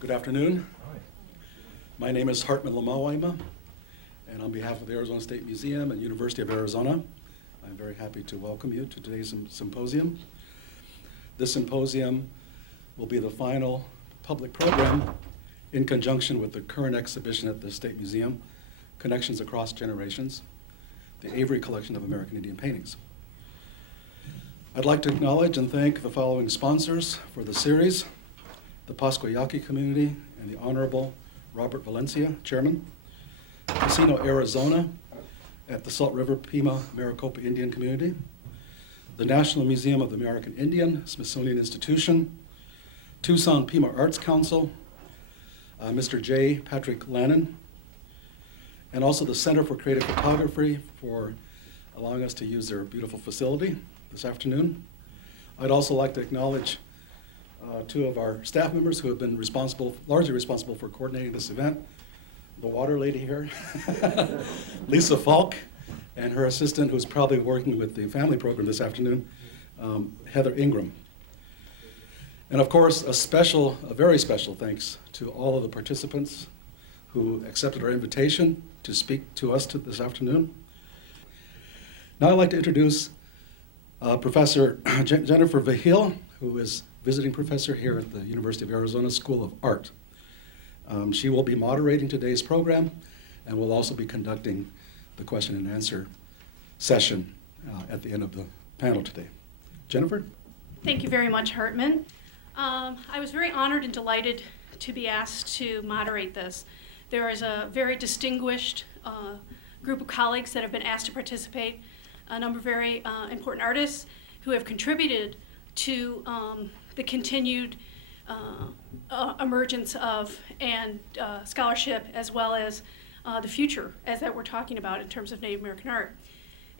Good afternoon. My name is Hartman Lamawaima, and on behalf of the Arizona State Museum and University of Arizona, I'm very happy to welcome you to today's symposium. This symposium will be the final public program in conjunction with the current exhibition at the State Museum, Connections Across Generations, the Avery Collection of American Indian Paintings. I'd like to acknowledge and thank the following sponsors for the series: the Pasquayaqui community and the Honorable Robert Valencia, Chairman; Casino, Arizona, at the Salt River Pima Maricopa Indian Community; the National Museum of the American Indian, Smithsonian Institution; Tucson Pima Arts Council, Mr. J. Patrick Lannon, and also the Center for Creative Photography for allowing us to use their beautiful facility this afternoon. I'd also like to acknowledge two of our staff members who have been largely responsible for coordinating this event. The water lady here, Lisa Falk, and her assistant, who's probably working with the family program this afternoon, Heather Ingram. And of course, a very special thanks to all of the participants who accepted our invitation to speak to us this afternoon. Now I'd like to introduce Professor Jennifer Vahil, who is visiting professor here at the University of Arizona School of Art. She will be moderating today's program and will also be conducting the question and answer session at the end of the panel today. Jennifer? Thank you very much, Hartman. I was very honored and delighted to be asked to moderate this. There is a very distinguished group of colleagues that have been asked to participate, a number of very important artists who have contributed to the continued emergence of and scholarship, as well as the future as that we're talking about in terms of Native American art.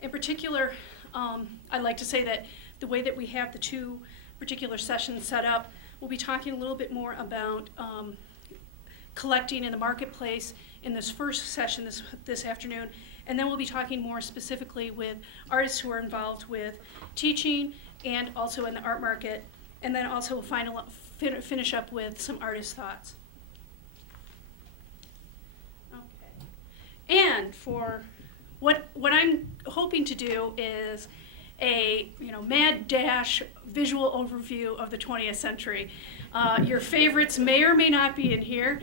In particular, I'd like to say that the way that we have the two particular sessions set up, we'll be talking a little bit more about collecting in the marketplace in this first session this afternoon, and then we'll be talking more specifically with artists who are involved with teaching and also in the art market, and then also we'll finish up with some artist thoughts. Okay. And for what I'm hoping to do is a mad dash visual overview of the 20th century. Your favorites may or may not be in here.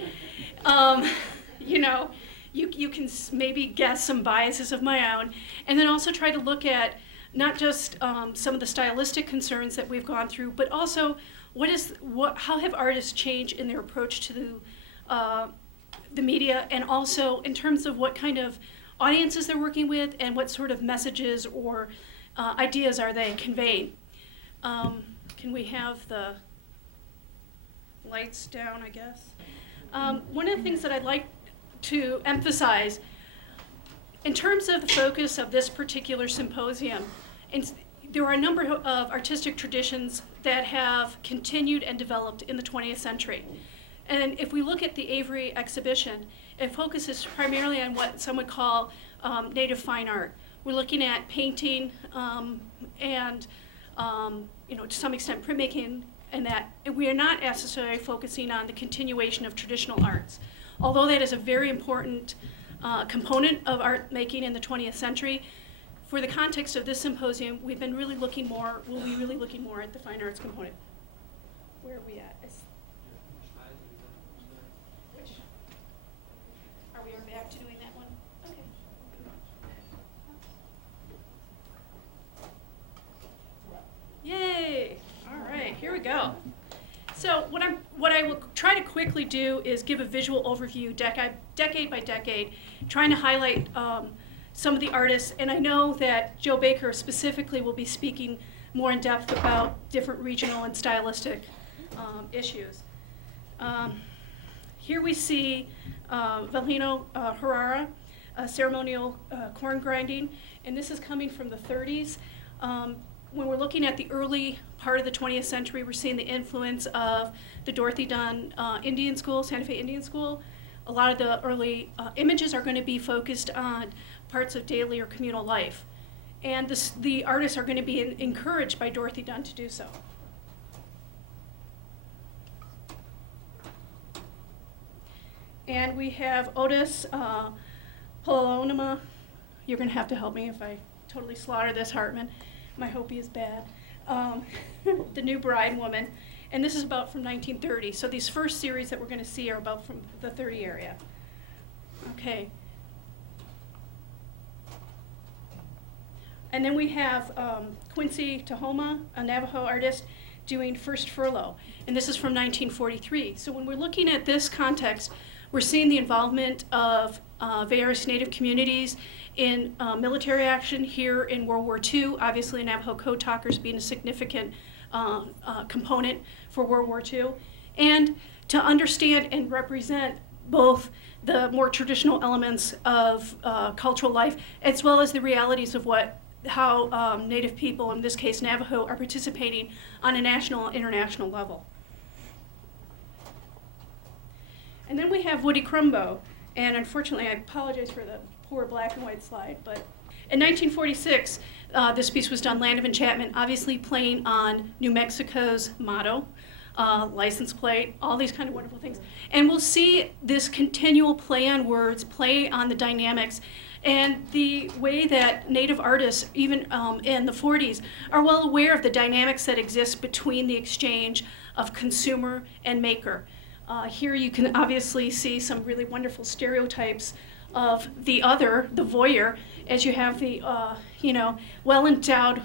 You can maybe guess some biases of my own, and then also try to look at not just some of the stylistic concerns that we've gone through, but also how have artists changed in their approach to the media, and also in terms of what kind of audiences they're working with and what sort of messages or ideas are they conveying. Can we have the lights down, I guess? One of the things that I'd like to emphasize in terms of the focus of this particular symposium, there are a number of artistic traditions that have continued and developed in the 20th century. And if we look at the Avery exhibition, it focuses primarily on what some would call native fine art. We're looking at painting and to some extent printmaking, and we are not necessarily focusing on the continuation of traditional arts. Although that is a very important component of art making in the 20th century, for the context of this symposium, we'll be really looking more at the fine arts component. Where are we at? Which? Are we back to doing that one? Okay. Yay! All right, here we go. So what I will try to quickly do is give a visual overview, decade by decade, trying to highlight some of the artists. And I know that Joe Baker specifically will be speaking more in depth about different regional and stylistic issues. Here we see Valino Herrera, ceremonial corn grinding, and this is coming from the 30s. When we're looking at the early part of the 20th century, we're seeing the influence of the Dorothy Dunn Indian School, Santa Fe Indian School. A lot of the early images are going to be focused on parts of daily or communal life. And the artists are going to be encouraged by Dorothy Dunn to do so. And we have Otis Polonima. You're going to have to help me if I totally slaughter this, Hartman. My Hopi is bad. The New Bride Woman. And this is about from 1930. So these first series that we're going to see are about from the 30 area. Okay. And then we have Quincy Tahoma, a Navajo artist, doing First Furlough. And this is from 1943. So when we're looking at this context, we're seeing the involvement of various Native communities in military action here in World War II. Obviously, Navajo Code Talkers being a significant component for World War II. And to understand and represent both the more traditional elements of cultural life, as well as the realities of how Native people, in this case Navajo, are participating on a national and international level. And then we have Woody Crumbo, and unfortunately I apologize for the poor black and white slide, but in 1946 this piece was done, Land of Enchantment, obviously playing on New Mexico's motto, license plate, all these kind of wonderful things. And we'll see this continual play on words, play on the dynamics, and the way that Native artists, even in the 40s, are well aware of the dynamics that exist between the exchange of consumer and maker. Here you can obviously see some really wonderful stereotypes of the other, the voyeur, as you have the well-endowed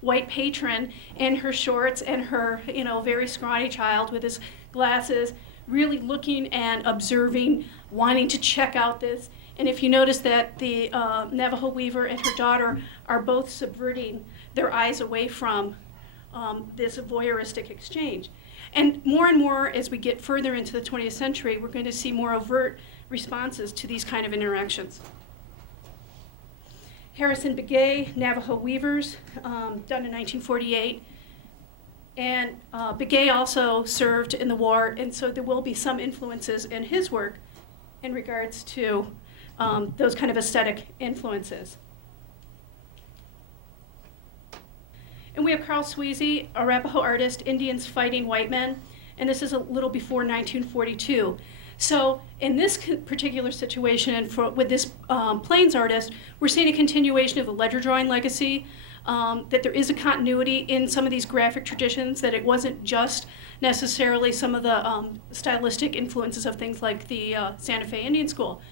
white patron in her shorts and her very scrawny child with his glasses, really looking and observing, wanting to check out this. And if you notice that the Navajo weaver and her daughter are both subverting their eyes away from this voyeuristic exchange. And more as we get further into the 20th century, we're going to see more overt responses to these kind of interactions. Harrison Begay, Navajo Weavers, done in 1948. And Begay also served in the war, and so there will be some influences in his work in regards to those kind of aesthetic influences. And we have Carl Sweezy, Arapaho artist, Indians Fighting White Men, and this is a little before 1942. So in this particular situation, and with this Plains artist, we're seeing a continuation of the ledger drawing legacy, that there is a continuity in some of these graphic traditions, that it wasn't just necessarily some of the stylistic influences of things like the Santa Fe Indian School.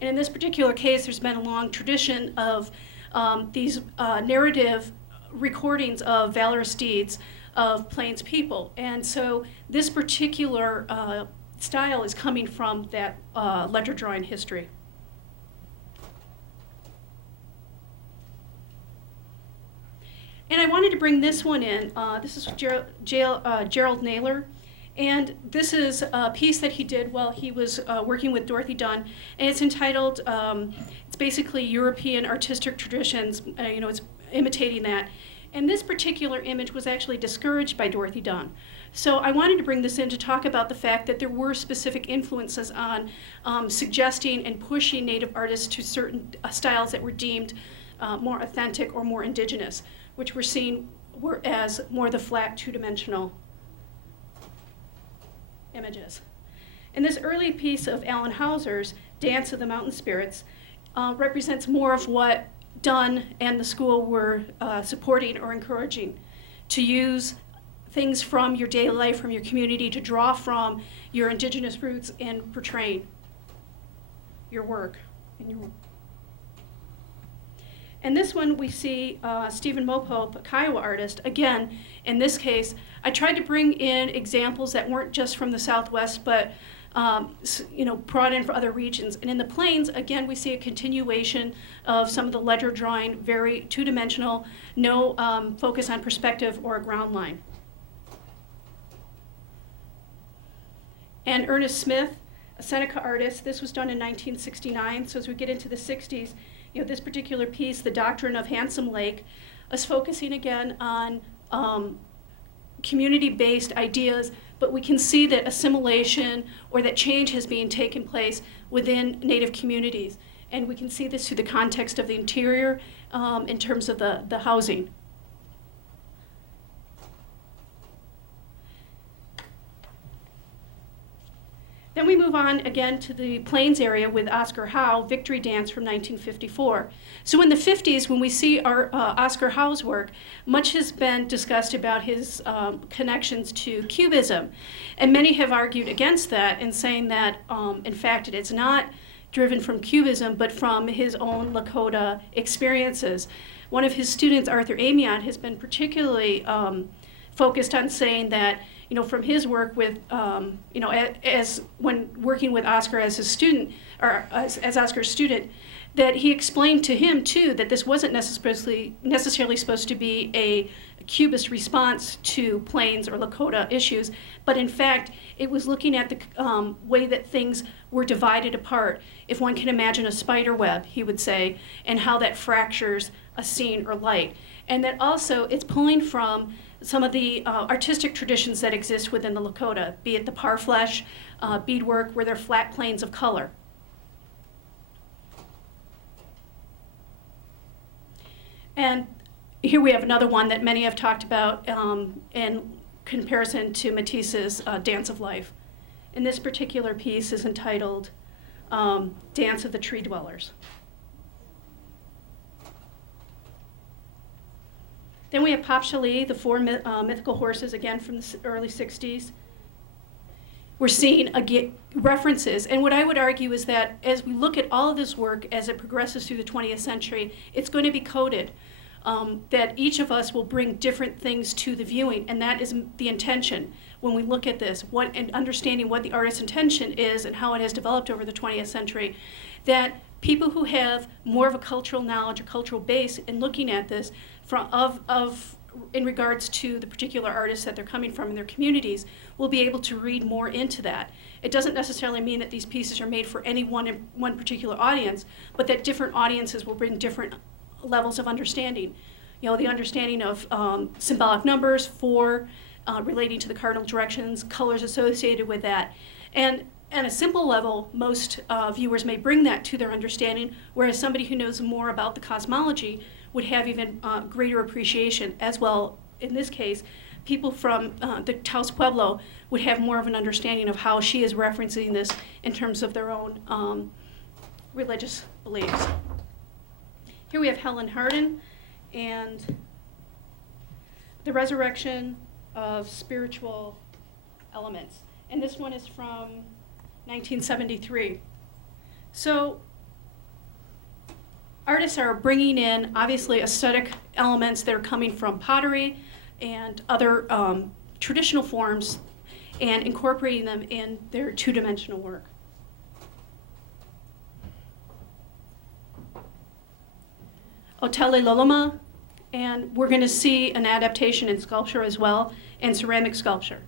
And in this particular case, there's been a long tradition of these narrative recordings of valorous deeds of Plains people. And so this particular style is coming from that ledger drawing history. And I wanted to bring this one in. This is Gerald Naylor. And this is a piece that he did while he was working with Dorothy Dunn. And it's entitled, it's basically European artistic traditions. It's imitating that. And this particular image was actually discouraged by Dorothy Dunn. So I wanted to bring this in to talk about the fact that there were specific influences on suggesting and pushing Native artists to certain styles that were deemed more authentic or more indigenous, which we're seeing as more the flat, two-dimensional images. And this early piece of Alan Hauser's Dance of the Mountain Spirits represents more of what Dunn and the school were supporting or encouraging, to use things from your daily life, from your community, to draw from your indigenous roots in portraying your work. And this one we see Stephen Mopope, a Kiowa artist. Again, in this case, I tried to bring in examples that weren't just from the Southwest, but brought in for other regions. And in the Plains, again, we see a continuation of some of the ledger drawing, very two-dimensional, no focus on perspective or a ground line. And Ernest Smith, a Seneca artist, this was done in 1969. So as we get into the 60s, this particular piece, The Doctrine of Handsome Lake, is focusing again on community-based ideas, but we can see that assimilation or that change has been taken place within Native communities. And we can see this through the context of the interior in terms of the housing. Then we move on again to the Plains area with Oscar Howe, Victory Dance from 1954. So in the 50s, when we see our Oscar Howe's work, much has been discussed about his connections to Cubism. And many have argued against that and saying that, in fact, it is not driven from Cubism, but from his own Lakota experiences. One of his students, Arthur Amiot, has been particularly focused on saying that, from his work with, as when working with Oscar as his student, or as Oscar's student, that he explained to him too that this wasn't necessarily supposed to be a Cubist response to Plains or Lakota issues, but in fact, it was looking at the way that things were divided apart. If one can imagine a spider web, he would say, and how that fractures a scene or light. And that also it's pulling from some of the artistic traditions that exist within the Lakota, be it the parfleche, beadwork, where they're flat planes of color. And here we have another one that many have talked about in comparison to Matisse's Dance of Life. And this particular piece is entitled Dance of the Tree Dwellers. Then we have Pop Chalet, the four mythical horses, again from the early 60s. We're seeing references, and what I would argue is that as we look at all of this work as it progresses through the 20th century, it's going to be coded, that each of us will bring different things to the viewing, and that is the intention when we look at this, and understanding what the artist's intention is and how it has developed over the 20th century, that people who have more of a cultural knowledge, a cultural base in looking at this in regards to the particular artists that they're coming from in their communities will be able to read more into that. It doesn't necessarily mean that these pieces are made for any one particular audience, but that different audiences will bring different levels of understanding. The understanding of symbolic numbers, relating to the cardinal directions, colors associated with that. And at a simple level, most viewers may bring that to their understanding, whereas somebody who knows more about the cosmology would have even greater appreciation. As well, in this case, people from the Taos Pueblo would have more of an understanding of how she is referencing this in terms of their own religious beliefs. Here we have Helen Hardin and the resurrection of spiritual elements. And this one is from 1973. So artists are bringing in, obviously, aesthetic elements that are coming from pottery and other traditional forms and incorporating them in their two-dimensional work. Otele Loloma, and we're going to see an adaptation in sculpture as well, and ceramic sculpture.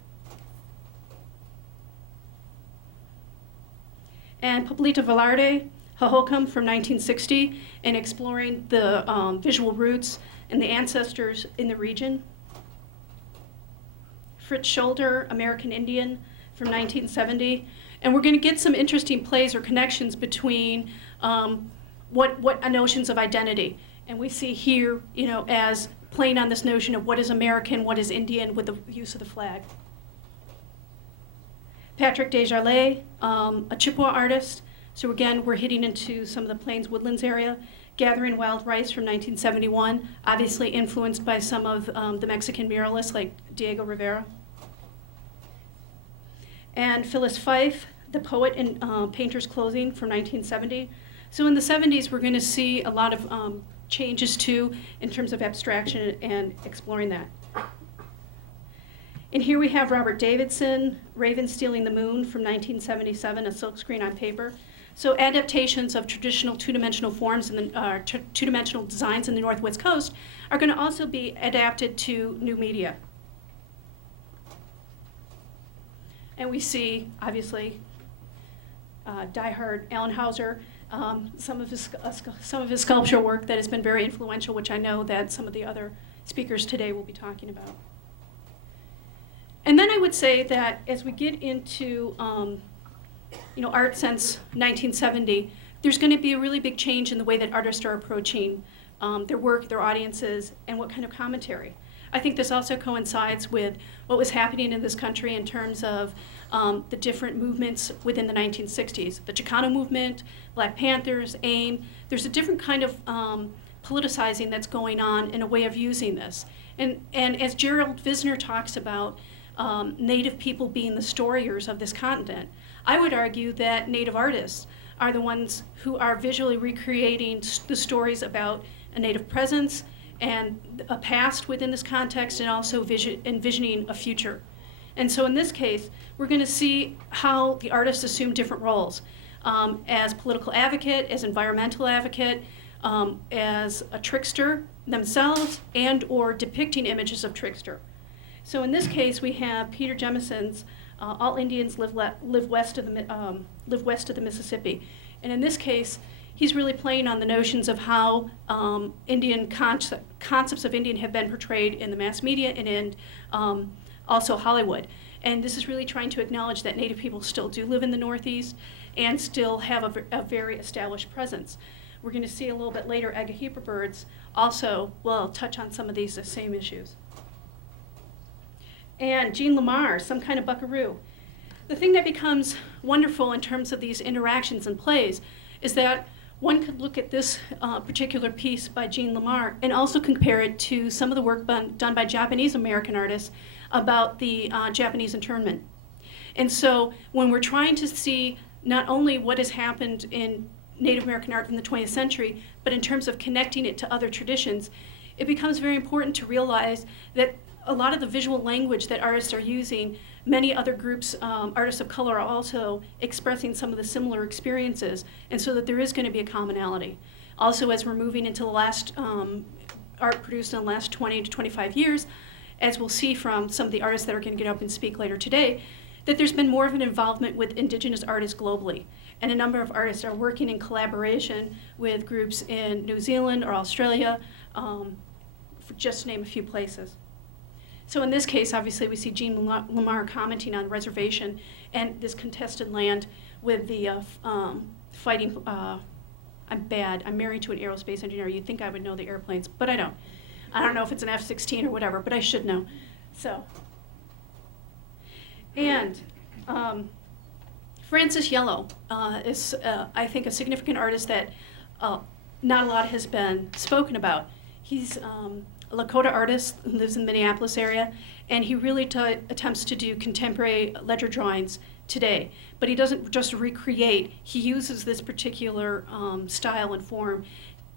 And Pablito Velarde, Hohokam from 1960, and exploring the visual roots and the ancestors in the region. Fritz Scholder, American Indian from 1970. And we're going to get some interesting plays or connections between what notions of identity. And we see here, as playing on this notion of what is American, what is Indian, with the use of the flag. Patrick Desjardins, a Chippewa artist. So again, we're hitting into some of the Plains Woodlands area. Gathering Wild Rice from 1971, obviously influenced by some of the Mexican muralists like Diego Rivera. And Phyllis Fife, the poet in Painter's Clothing from 1970. So in the 70s, we're going to see a lot of changes too in terms of abstraction and exploring that. And here we have Robert Davidson, Raven Stealing the Moon from 1977, a silkscreen on paper. So adaptations of traditional two-dimensional forms and two-dimensional designs in the Northwest Coast are going to also be adapted to new media. And we see, obviously, diehard Alan Hauser, some of his sculpture work that has been very influential, which I know that some of the other speakers today will be talking about. And then I would say that as we get into art since 1970, there's going to be a really big change in the way that artists are approaching their work, their audiences, and what kind of commentary. I think this also coincides with what was happening in this country in terms of the different movements within the 1960s. The Chicano movement, Black Panthers, AIM, there's a different kind of politicizing that's going on in a way of using this. And as Gerald Visner talks about Native people being the storyers of this continent, I would argue that Native artists are the ones who are visually recreating the stories about a Native presence and a past within this context, and also envisioning a future. And so in this case, we're going to see how the artists assume different roles as political advocate, as environmental advocate, as a trickster themselves, and or depicting images of trickster. So in this case, we have Peter Jemison's All Indians live west of the Mississippi. And in this case, he's really playing on the notions of how Indian concepts of Indian have been portrayed in the mass media and in also Hollywood. And this is really trying to acknowledge that Native people still do live in the Northeast and still have a very established presence. We're going to see a little bit later, Agahipa birds also will touch on some of these same issues. And Jean Lamar, Some Kind of Buckaroo. The thing that becomes wonderful in terms of these interactions and plays is that one could look at this particular piece by Jean Lamar and also compare it to some of the work done by Japanese American artists about the Japanese internment. And so when we're trying to see not only what has happened in Native American art in the 20th century, but in terms of connecting it to other traditions, it becomes very important to realize that a lot of the visual language that artists are using, many other groups, artists of color, are also expressing some of the similar experiences, and so that there is going to be a commonality. Also, as we're moving into the last art produced in the last 20 to 25 years, as we'll see from some of the artists that are going to get up and speak later today, that there's been more of an involvement with indigenous artists globally. And a number of artists are working in collaboration with groups in New Zealand or Australia, for just to name a few places. So in this case, obviously, we see Jean Lamar commenting on reservation and this contested land with the fighting. I'm bad. I'm married to an aerospace engineer. You'd think I would know the airplanes, but I don't. I don't know if it's an F-16 or whatever, but I should know. So, and Francis Yellow is, I think, a significant artist that not a lot has been spoken about. He's a Lakota artist who lives in the Minneapolis area, and he really attempts to do contemporary ledger drawings today. But he doesn't just recreate, he uses this particular style and form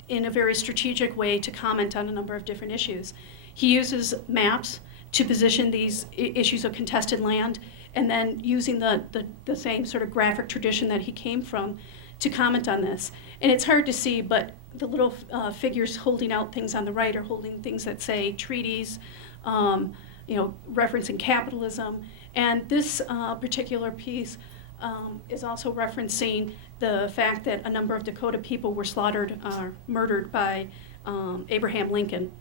in a very strategic way to comment on a number of different issues. He uses maps to position these issues of contested land, and then using the same sort of graphic tradition that he came from to comment on this. And it's hard to see, but the little figures holding out things on the right are holding things that say treaties, referencing capitalism. And this particular piece is also referencing the fact that a number of Dakota people were slaughtered or murdered by Abraham Lincoln.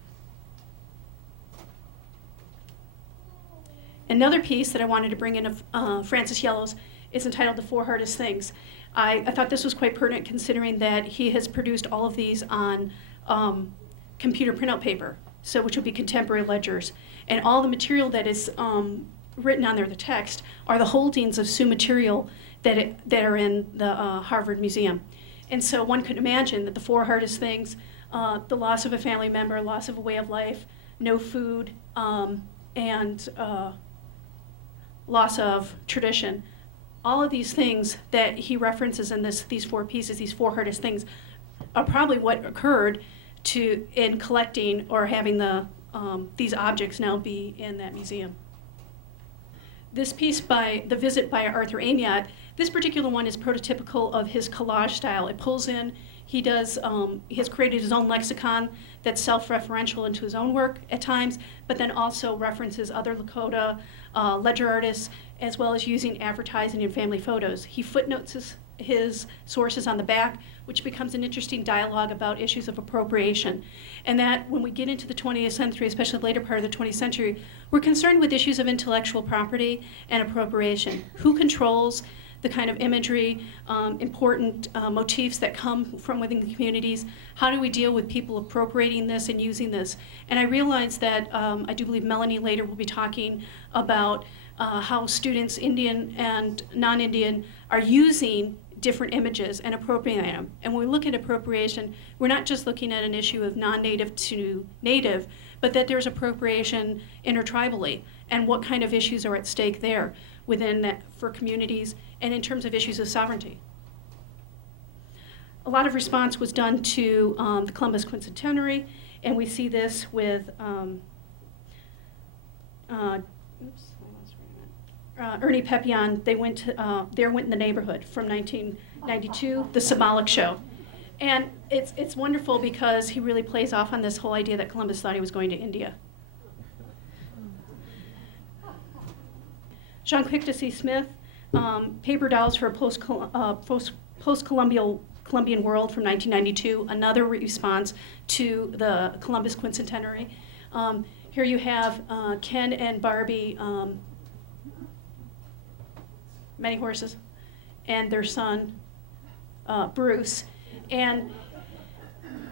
Another piece that I wanted to bring in of Francis Yellow's is entitled The Four Hardest Things. I thought this was quite pertinent considering that he has produced all of these on computer printout paper, so which would be contemporary ledgers. And all the material that is written on there, the text, are the holdings of Sioux material that are in the Harvard Museum. And so one could imagine that the four hardest things, the loss of a family member, loss of a way of life, no food, and loss of tradition. All of these things that he references in these four pieces, these four hardest things, are probably what occurred in collecting or having these objects now be in that museum. This piece by The Visit by Arthur Amiot, this particular one is prototypical of his collage style. It pulls in, he has created his own lexicon that's self-referential into his own work at times, but then also references other Lakota ledger artists, as well as using advertising and family photos. He footnotes his sources on the back, which becomes an interesting dialogue about issues of appropriation. And that when we get into the 20th century, especially the later part of the 20th century, we're concerned with issues of intellectual property and appropriation. Who controls the kind of imagery, important motifs that come from within the communities? How do we deal with people appropriating this and using this? And I realized that I do believe Melanie later will be talking about how students, Indian and non-Indian, are using different images and appropriating them. And when we look at appropriation, we're not just looking at an issue of non-native to native, but that there's appropriation intertribally, and what kind of issues are at stake there within that for communities and in terms of issues of sovereignty. A lot of response was done to the Columbus Quincentenary, and we see this with Ernie Pepion. They went to, went in the neighborhood from 1992, the symbolic show. And it's wonderful because he really plays off on this whole idea that Columbus thought he was going to India. Jean-Quictesy Smith, Paper Dolls for a Post-Columbian World from 1992, another response to the Columbus Quincentenary. Here you have Ken and Barbie, Many Horses, and their son, Bruce. And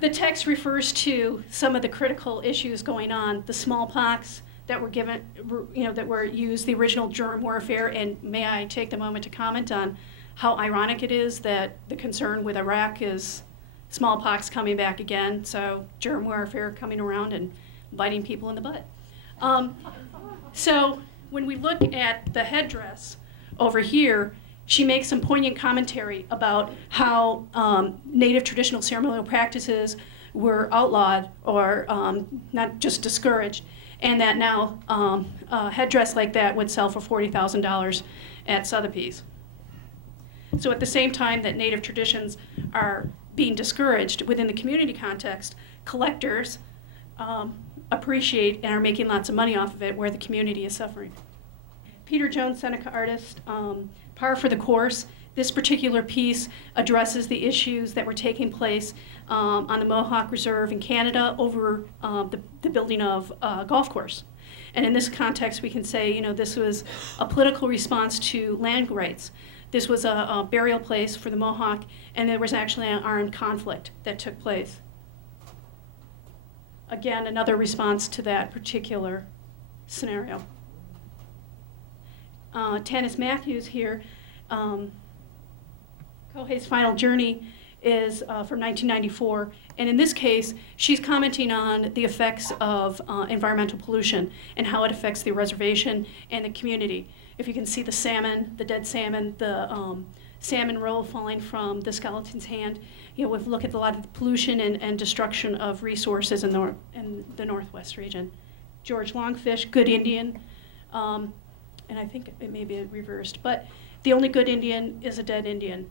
the text refers to some of the critical issues going on, the smallpox that were given, that were used, the original germ warfare. And may I take the moment to comment on how ironic it is that the concern with Iraq is smallpox coming back again, so germ warfare coming around and biting people in the butt. So when we look at the headdress over here, she makes some poignant commentary about how Native traditional ceremonial practices were outlawed or not just discouraged, and that now a headdress like that would sell for $40,000 at Sotheby's. So at the same time that Native traditions are being discouraged within the community context, collectors appreciate and are making lots of money off of it where the community is suffering. Peter Jones, Seneca artist, par for the course. This particular piece addresses the issues that were taking place on the Mohawk Reserve in Canada over the building of a golf course. And in this context, we can say, this was a political response to land rights. This was a burial place for the Mohawk, and there was actually an armed conflict that took place. Again, another response to that particular scenario. Tanis Matthews here, Kohei's Final Journey is from 1994, and in this case, she's commenting on the effects of environmental pollution and how it affects the reservation and the community. If you can see the salmon, the dead salmon, the salmon roll falling from the skeleton's hand, we look at a lot of the pollution and destruction of resources in the Northwest region. George Longfish, Good Indian, and I think it may be reversed, but the only good Indian is a dead Indian,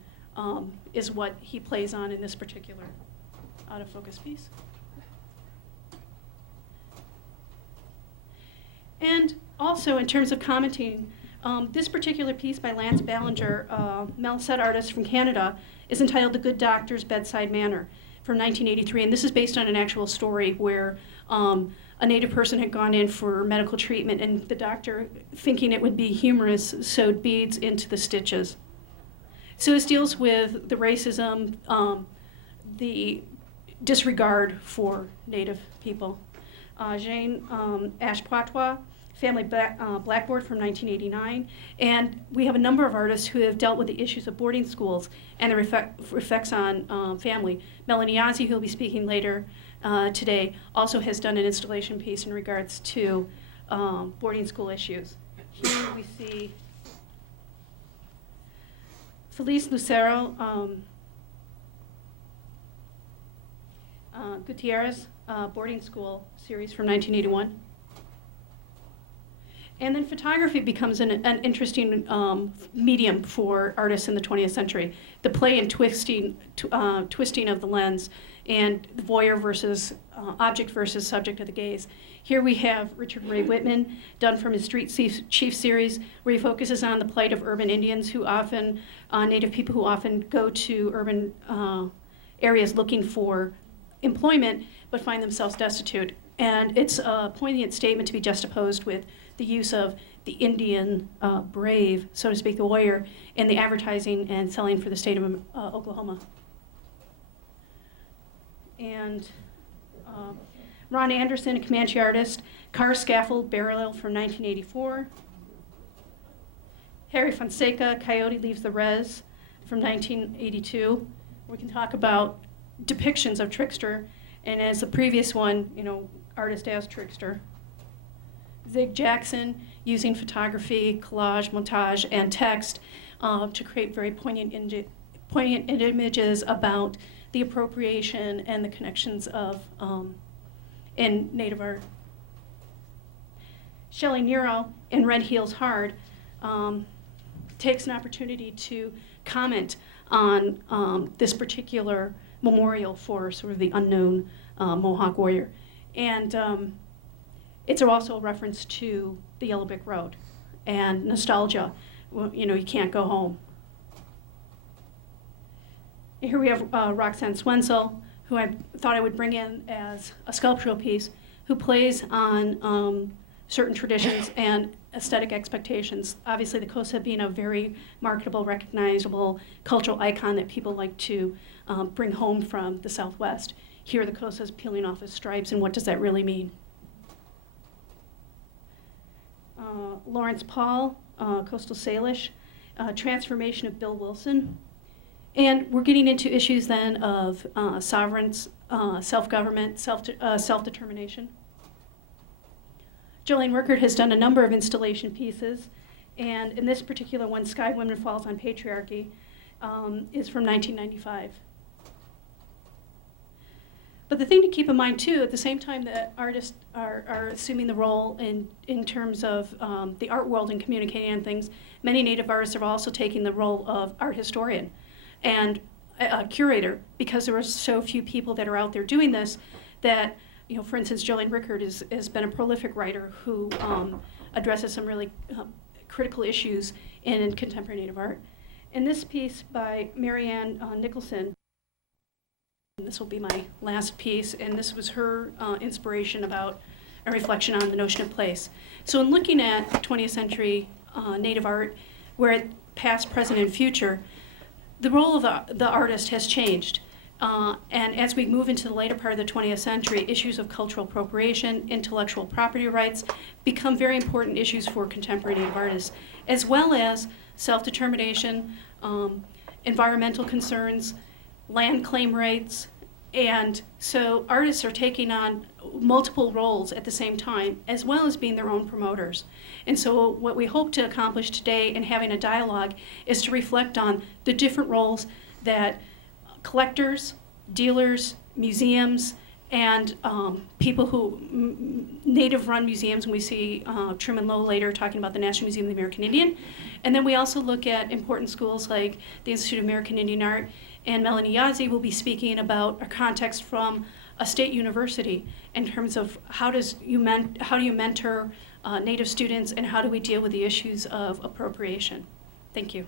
is what he plays on in this particular out of focus piece. And also in terms of commenting, this particular piece by Lance Ballinger, Melset artist from Canada, is entitled The Good Doctor's Bedside Manner from 1983, and this is based on an actual story where a Native person had gone in for medical treatment, and the doctor, thinking it would be humorous, sewed beads into the stitches. So this deals with the racism, the disregard for Native people. Jane Ashpatwa, Family Blackboard from 1989, and we have a number of artists who have dealt with the issues of boarding schools and their effects on family. Melanie Yazzie, who will be speaking later today, also has done an installation piece in regards to boarding school issues. Here we see Felice Lucero Gutierrez, boarding school series from 1981. And then photography becomes an interesting medium for artists in the 20th century. The play and twisting of the lens, and the voyeur versus object versus subject of the gaze. Here we have Richard Ray Whitman, done from his Street Chief series, where he focuses on the plight of urban Indians who often, Native people who often go to urban areas looking for employment, but find themselves destitute. And it's a poignant statement to be juxtaposed with the use of the Indian brave, so to speak, the warrior, in the advertising and selling for the state of Oklahoma. And Ron Anderson, a Comanche artist, Car Scaffold Burial from 1984. Harry Fonseca, Coyote Leaves the Res from 1982. We can talk about depictions of Trickster, and as the previous one, artist as Trickster. Zig Jackson, using photography, collage, montage, and text to create very poignant images about the appropriation and the connections of in Native art. Shelley Nero, in Red Heels Hard, takes an opportunity to comment on this particular memorial for sort of the unknown Mohawk warrior. And it's also a reference to the Yellow Brick Road and nostalgia. You can't go home. Here we have Roxanne Swenzel, who I thought I would bring in as a sculptural piece, who plays on certain traditions and aesthetic expectations. Obviously, the Kosa being a very marketable, recognizable cultural icon that people like to bring home from the Southwest. Here, the Kosa is peeling off his stripes, and what does that really mean? Lawrence Paul, Coastal Salish, transformation of Bill Wilson. And we're getting into issues then of sovereigns, self-government, self-determination. Jolene Rickard has done a number of installation pieces, and in this particular one, Sky Women Falls on Patriarchy, is from 1995. But the thing to keep in mind too, at the same time that artists are assuming the role in terms of the art world and communicating on things, many Native artists are also taking the role of art historian and a curator, because there are so few people that are out there doing this that, for instance, Jolene Rickard has been a prolific writer who addresses some really critical issues in contemporary Native art. In this piece by Marianne Nicholson, this will be my last piece, and this was her inspiration about a reflection on the notion of place. So in looking at 20th century Native art, where past, present, and future, the role of the artist has changed. And as we move into the later part of the 20th century, issues of cultural appropriation, intellectual property rights become very important issues for contemporary Native artists, as well as self-determination, environmental concerns, land claim rights. And so artists are taking on multiple roles at the same time, as well as being their own promoters. And so what we hope to accomplish today in having a dialogue is to reflect on the different roles that collectors, dealers, museums, and people who, Native-run museums, and we see Truman Lowe later talking about the National Museum of the American Indian. And then we also look at important schools like the Institute of American Indian Art, and Melanie Yazzie will be speaking about a context from a state university in terms of how do you mentor Native students, and how do we deal with the issues of appropriation. Thank you.